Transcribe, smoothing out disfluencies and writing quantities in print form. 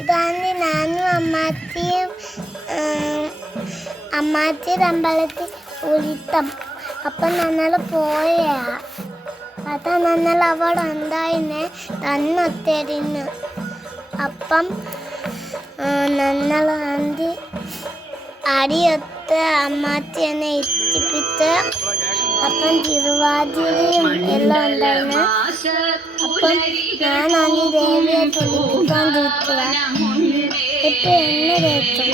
ഇതാണ് ഞാനും അമ്മാച്ചിയുടെ അമ്പലത്തിൽ ഉരുത്തം. അപ്പം ഞങ്ങൾ പോയാ അതാ ഞങ്ങൾ അവിടെ ഉണ്ടായിന്നെ തന്നൊത്തിരുന്ന്. അപ്പം ഞങ്ങൾ അടിയൊത്ത് അമ്മാച്ചി എന്നെ ഇറ്റിപ്പിച്ച്. അപ്പം തിരുവാതിരയും എല്ലാം ഉണ്ടായിരുന്നു. അപ്പം ഞാൻ ദേവിയെ തൊലിപ്പിക്കാൻ തീർക്കുക. ഇപ്പം എന്നെ തേച്ചു.